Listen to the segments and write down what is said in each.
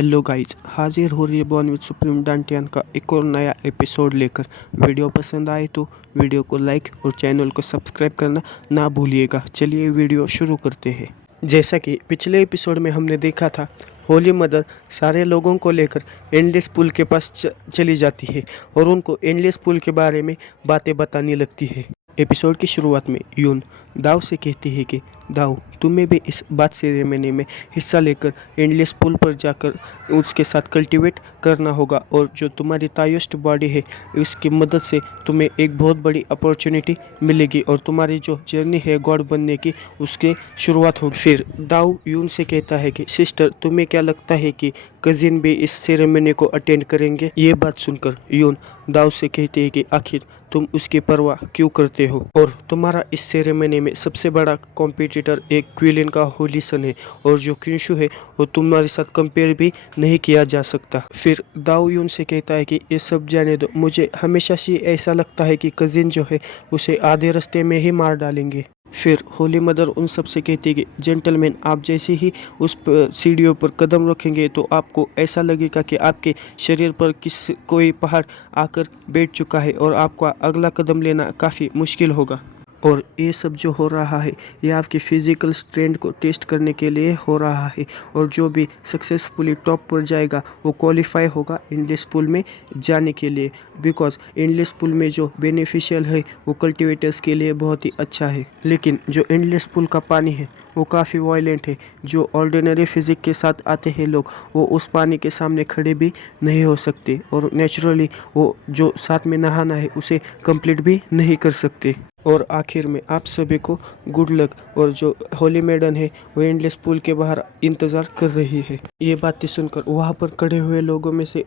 Hello guys, हाजिर हो रही है बॉलीवुड सुप्रीम डांटियन का एक और नया एपिसोड लेकर। वीडियो पसंद आए तो वीडियो को लाइक और चैनल को सब्सक्राइब करना ना भूलिएगा। चलिए वीडियो शुरू करते हैं। जैसा कि पिछले एपिसोड में हमने देखा था, होली मदर सारे लोगों को लेकर एंडलेस पुल के पास चली जाती है और उनको एंडलेस पुल के बारे में बातें बताने लगती है। एपिसोड की शुरुआत में यून दाव से कहती है कि दाव, तुम्हें भी इस बात सेरेमनी में हिस्सा लेकर एंडलेस पुल पर जाकर उसके साथ कल्टीवेट करना होगा और जो तुम्हारी तायुष्ट बॉडी है इसकी मदद से तुम्हें एक बहुत बड़ी अपॉर्चुनिटी मिलेगी और तुम्हारी जो जर्नी है गॉड बनने की उसकी शुरुआत होगी। फिर दाव यून से कहता है कि सिस्टर, तुम्हें क्या लगता है कि कजिन भी इस सेरेमनी को अटेंड करेंगे? ये बात सुनकर यून दाव से कहते हैं कि आखिर तुम उसकी परवाह क्यों करते हो और तुम्हारा इस सेरेमनी में सबसे बड़ा कॉम्पिटिटर एक क्विलिन का होलीसन है और जो क्विंशु है वो तुम्हारे साथ कंपेयर भी नहीं किया जा सकता। फिर दाव यून से कहता है कि ये सब जाने दो, मुझे हमेशा से ऐसा लगता है कि कजिन जो है उसे आधे रास्ते में ही मार डालेंगे। फिर होली मदर उन सब से कहती है कि जेंटलमैन, आप जैसे ही उस सीढ़ियों पर कदम रखेंगे तो आपको ऐसा लगेगा कि आपके शरीर पर कोई पहाड़ आकर बैठ चुका है और आपका अगला कदम लेना काफ़ी मुश्किल होगा। और ये सब जो हो रहा है ये आपकी फिजिकल स्ट्रेंथ को टेस्ट करने के लिए हो रहा है और जो भी सक्सेसफुली टॉप पर जाएगा वो क्वालिफाई होगा एंडलेस पुल में जाने के लिए, बिकॉज एंडलेस पुल में जो बेनिफिशियल है वो कल्टिवेटर्स के लिए बहुत ही अच्छा है। लेकिन जो एंडलेस पुल का पानी है वो काफ़ी वायलेंट है। जो ऑर्डिनरी फिजिक के साथ आते हैं लोग वो उस पानी के सामने खड़े भी नहीं हो सकते और नेचुरली वो जो साथ में नहाना है उसे कंप्लीट भी नहीं कर सकते। और आखिर में आप सभी को गुड लक। और जो होली मैडन है वो एंडलेस पुल के बाहर इंतज़ार कर रही है। ये बातें सुनकर वहाँ पर खड़े हुए लोगों में से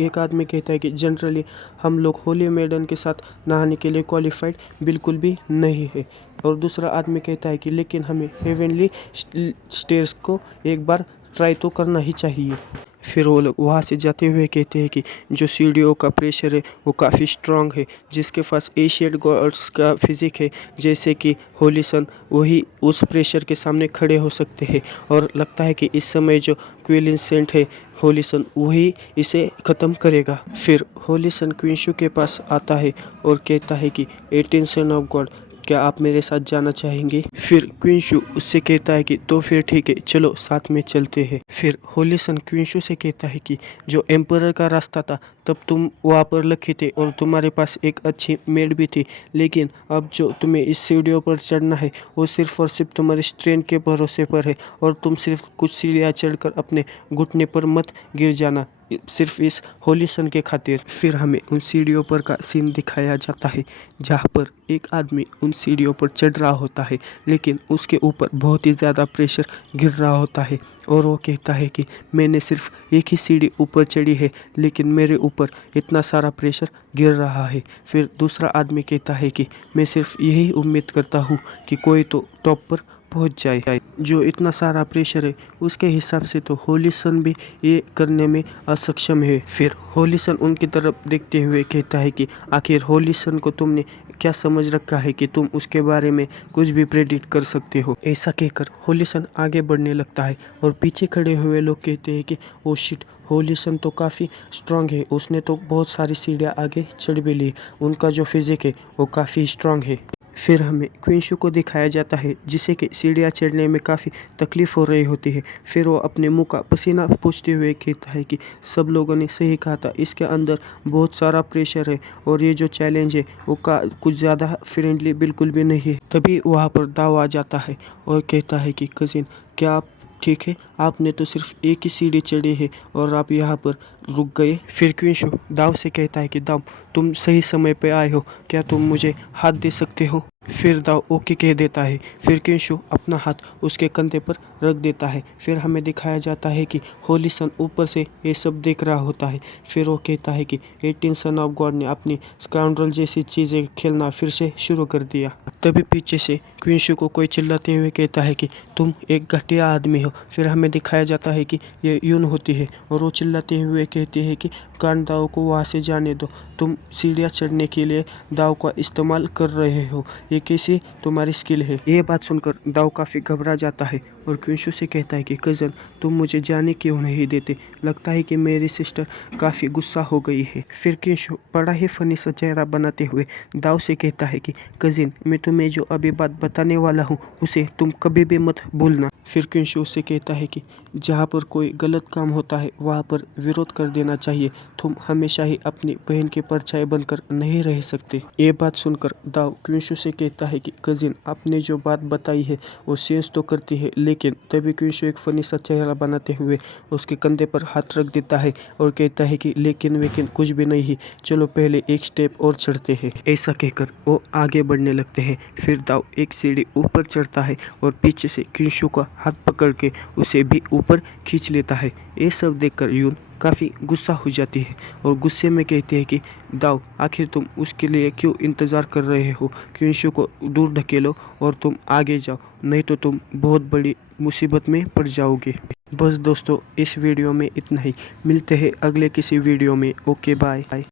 एक आदमी कहता है कि जनरली हम लोग होली मैडन के साथ नहाने के लिए क्वालिफाइड बिल्कुल भी नहीं है। और दूसरा आदमी कहता है कि लेकिन हमें हेवनली स्टेयर्स को एक बार ट्राई तो करना ही चाहिए। फिर वो लोग वहाँ से जाते हुए कहते हैं कि जो सीढ़ियों का प्रेशर है वो काफ़ी स्ट्रांग है, जिसके पास एशियन गॉड्स का फिजिक है जैसे कि होलीसन, वही उस प्रेशर के सामने खड़े हो सकते हैं। और लगता है कि इस समय जो क्विलिन सेंट है होलीसन वही इसे ख़त्म करेगा। फिर होलीसन क्विंशु के पास आता है और कहता है कि 18 सन ऑफ गॉड, क्या आप मेरे साथ जाना चाहेंगे? फिर क्विंशु उससे कहता है कि तो फिर ठीक है, चलो साथ में चलते हैं। फिर होलीसन क्विंशु से कहता है कि जो एम्परर का रास्ता था तब तुम वहाँ पर लखे थे और तुम्हारे पास एक अच्छी मेड भी थी, लेकिन अब जो तुम्हें इस सीढ़ियों पर चढ़ना है वो सिर्फ और सिर्फ तुम्हारे स्ट्रेंथ के भरोसे पर है और तुम सिर्फ कुछ सीढ़ियाँ चढ़कर अपने घुटने पर मत गिर जाना, सिर्फ इस होलीसन के खातिर। फिर हमें उन सीढ़ियों पर का सीन दिखाया जाता है जहाँ पर एक आदमी उन सीढ़ियों पर चढ़ रहा होता है लेकिन उसके ऊपर बहुत ही ज़्यादा प्रेशर गिर रहा होता है और वो कहता है कि मैंने सिर्फ एक ही सीढ़ी ऊपर चढ़ी है लेकिन मेरे ऊपर इतना सारा प्रेशर गिर रहा है। फिर दूसरा आदमी कहता है कि मैं सिर्फ यही उम्मीद करता हूँ कि कोई तो टॉप पर पहुंच जाए। जो इतना सारा प्रेशर है उसके हिसाब से तो होलीसन भी ये करने में असक्षम है। फिर होलीसन उनकी तरफ देखते हुए कहता है कि आखिर होलीसन को तुमने क्या समझ रखा है कि तुम उसके बारे में कुछ भी प्रेडिक्ट कर सकते हो? ऐसा कहकर होलीसन आगे बढ़ने लगता है और पीछे खड़े हुए लोग कहते हैं कि ओ शिट, होलीसन तो काफ़ी स्ट्रांग है, उसने तो बहुत सारी सीढ़ियाँ आगे चढ़ भी ली, उनका जो फिजिक है वो काफ़ी स्ट्रांग है। फिर हमें क्विंशु को दिखाया जाता है जिसे कि सीढ़ियाँ चढ़ने में काफ़ी तकलीफ़ हो रही होती है। फिर वो अपने मुंह का पसीना पोंछते हुए कहता है कि सब लोगों ने सही कहा था, इसके अंदर बहुत सारा प्रेशर है और ये जो चैलेंज है वो कुछ ज़्यादा फ्रेंडली बिल्कुल भी नहीं है। तभी वहाँ पर दाव आ जाता है और कहता है कि कजिन, क्या आप ठीक है? आपने तो सिर्फ एक ही सीढ़ी चढ़ी है और आप यहाँ पर रुक गए। फिर क्विंशु दाव से कहता है कि दाव, तुम सही समय पे आए हो, क्या तुम मुझे हाथ दे सकते हो? फिर दाव ओके कह देता है। फिर क्विंशु अपना हाथ उसके कंधे पर रख देता है। फिर हमें दिखाया जाता है कि होलीसन ऊपर से ये सब देख रहा होता है। फिर वो कहता है कि 18 सन ऑफ गॉड ने अपनी स्काउंड्रल जैसी चीज़ें खेलना फिर से शुरू कर दिया। तभी पीछे से क्विंशु को कोई चिल्लाते हुए कहता है कि तुम एक घटिया आदमी हो। फिर हमें दिखाया जाता है कि ये यून होती है और वो चिल्लाते हुए कहती है कि कान दाव को वहाँ से जाने दो। तुम सीढ़ियाँ चढ़ने के लिए दाव का इस्तेमाल कर रहे हो, ये कैसी तुम्हारी स्किल है? ये बात सुनकर दाव काफ़ी घबरा जाता है और क्विंशु से कहता है कि कज़न, तुम मुझे जाने क्यों नहीं देते? लगता है कि मेरी सिस्टर काफ़ी गुस्सा हो गई है। फिर क्विंशु बड़ा ही फनी सा चेहरा बनाते हुए दाव से कहता है कि कज़िन, मैं तुम्हें जो अभी बात बताने वाला हूँ उसे तुम कभी भी मत भूलना। फिर क्विंशु उससे कहता है कि जहाँ पर कोई गलत काम होता है वहाँ पर विरोध कर देना चाहिए। तुम हमेशा ही अपनी बहन के परछाई बनकर नहीं रह सकते। ये बात सुनकर दाव क्विंशु से कहता है कि कजिन, आपने जो बात बताई है वो सेंस तो करती है, लेकिन तभी क्विंशु एक फनी सा चेहरा बनाते हुए उसके कंधे पर हाथ रख देता है और कहता है कि लेकिन वेकिन कुछ भी नहीं, चलो पहले एक स्टेप और चढ़ते हैं। ऐसा कहकर वो आगे बढ़ने लगते हैं। फिर दाव एक सीढ़ी ऊपर चढ़ता है और पीछे से क्विंशु का हाथ पकड़ के उसे भी ऊपर खींच लेता है। ये सब देखकर यून काफ़ी गुस्सा हो जाती है और गुस्से में कहती है कि दाव, आखिर तुम उसके लिए क्यों इंतज़ार कर रहे हो? क्विंशु को दूर ढकेलो और तुम आगे जाओ, नहीं तो तुम बहुत बड़ी मुसीबत में पड़ जाओगे। बस दोस्तों, इस वीडियो में इतना ही। मिलते हैं अगले किसी वीडियो में। Okay bye.